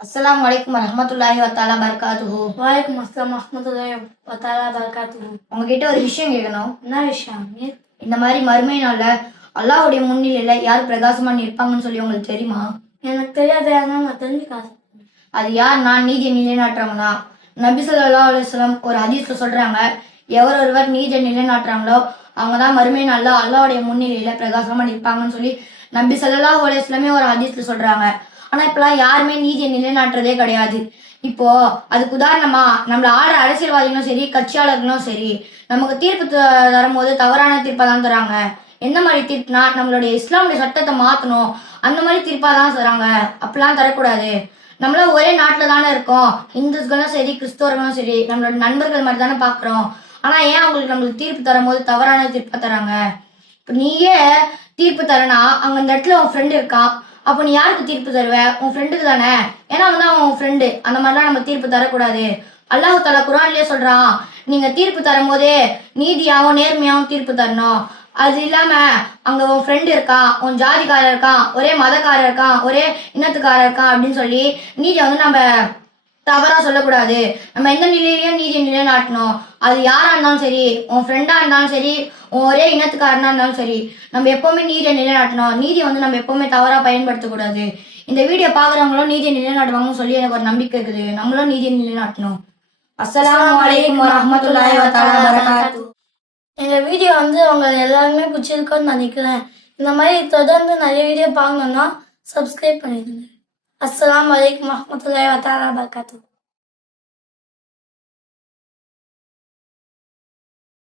அஸ்ஸலாமு அலைக்கும் வரஹ்மத்துல்லாஹி வத்தாலா பரகாத்துஹு வலைக்கம் அஸ்லாம் வரமத்துல்லாஹி வத்தாலா பரகாத்துஹு உங்ககிட்ட ஒரு விஷயம் கேட்கணும். என்ன விஷயம்? இந்த மாதிரி மறுமை நாள்ல அல்லாஹ்வுடைய முன்னிலையில யார் பிரகாசமா நிற்பாங்கன்னு சொல்லி உங்களுக்கு தெரியுமா? எனக்கு தெரியாத ஆனால் நான் தெரிஞ்சுக்காது அது யார்? நான் நீதியை நிலைநாட்டுறவனா? நபி ஸல்லல்லாஹு அலைஹி வஸல்லம் ஒரு ஹதீஸ்ல சொல்றாங்க எவர் ஒருவர் நீதியை நிலைநாட்டுறாங்களோ அவங்க தான் மறுமை நாள்ல அல்லாஹ்வுடைய முன்னிலையில பிரகாசமா நிற்பாங்கன்னு சொல்லி நபி ஸல்லல்லாஹு அலைஹி வஸல்லமே ஒரு ஹதீஸ்ல சொல்றாங்க. ஆனா இப்பெல்லாம் யாருமே நீதியை நிலைநாட்டுறதே கிடையாது. இப்போ அதுக்கு உதாரணமா நம்மள ஆடுற அரசியல்வாதிகளும் சரி கட்சியாளர்களும் சரி நமக்கு தீர்ப்பு த- தரும்போது தவறான தீர்ப்பை தான் தராங்க. எந்த மாதிரி தீர்ப்புனா நம்மளுடைய இஸ்லாமுடைய சட்டத்தை மாற்றணும் அந்த மாதிரி தீர்ப்பாக தான் தராங்க. அப்படிலாம் தரக்கூடாது. நம்மள ஒரே நாட்டில் தானே இருக்கோம். இந்துஸ்களும் சரி கிறிஸ்தவர்களும் சரி நம்மளோட நண்பர்கள் மாதிரி தானே பார்க்குறோம் ஆனால் ஏன் அவங்களுக்கு நம்மளுக்கு தீர்ப்பு தரும்போது தவறான தீர்ப்பை தராங்க? இப்போ நீயே தீர்ப்பு தரனா அங்கே அந்த இடத்துல உன் ஃப்ரெண்டு இருக்கான். அப்போ நீ யாருக்கு தீர்ப்பு தருவ? உன் ஃப்ரெண்டுக்கு தானே. ஏன்னா அவன் உன் ஃப்ரெண்டு அந்த மாதிரிலாம் நம்ம தீர்ப்பு தரக்கூடாது. அல்லாஹ் தலா குரான்லயே சொல்றான். நீங்க தீர்ப்பு தரும்போதே நீதியாகவும் நேர்மையாகவும் தீர்ப்பு தரணும். அது இல்லாம அங்க உன் ஃப்ரெண்டு இருக்கான் உன் ஜாதிக்காரர் இருக்கான் ஒரே மதக்காரர் இருக்கான் ஒரே இனத்துக்காரர் இருக்கான் அப்படின்னு சொல்லி நீதியை வந்து நம்ம தவறா சொல்லக்கூடாது. நம்ம எந்த நிலையிலையும் நீதி நிலைநாட்டணும் அது யாரா இருந்தாலும் சரி உன் ஃப்ரெண்டா இருந்தாலும் சரி உன் ஒரே இனத்துக்காரனா இருந்தாலும் சரி நம்ம எப்பவுமே நீதியை நிலைநாட்டணும். நீதியை வந்து நம்ம எப்பவுமே தவறா பயன்படுத்தக்கூடாது. இந்த வீடியோ பாக்குறவங்களும் நீதியை நிலைநாட்டுவாங்கன்னு சொல்லி எனக்கு ஒரு நம்பிக்கை இருக்குது. நம்மளும் நீதியை நிலைநாட்டணும். அஸ்லாம் வலைக்கம் வரமத்துல்லாய் வ தஆலா வீடியோ வந்து அவங்க எல்லாருமே பிடிச்சிருக்குன்னு நினைக்கிறேன். இந்த மாதிரி தொடர்ந்து நிறைய வீடியோ பார்க்கணும்னா சப்ஸ்கிரைப் பண்ணிடுங்க. அஸ்ஸலாமு அலைக்கும் வரமத்துல்லாஹி வத்தாலா பரகாத்துஹு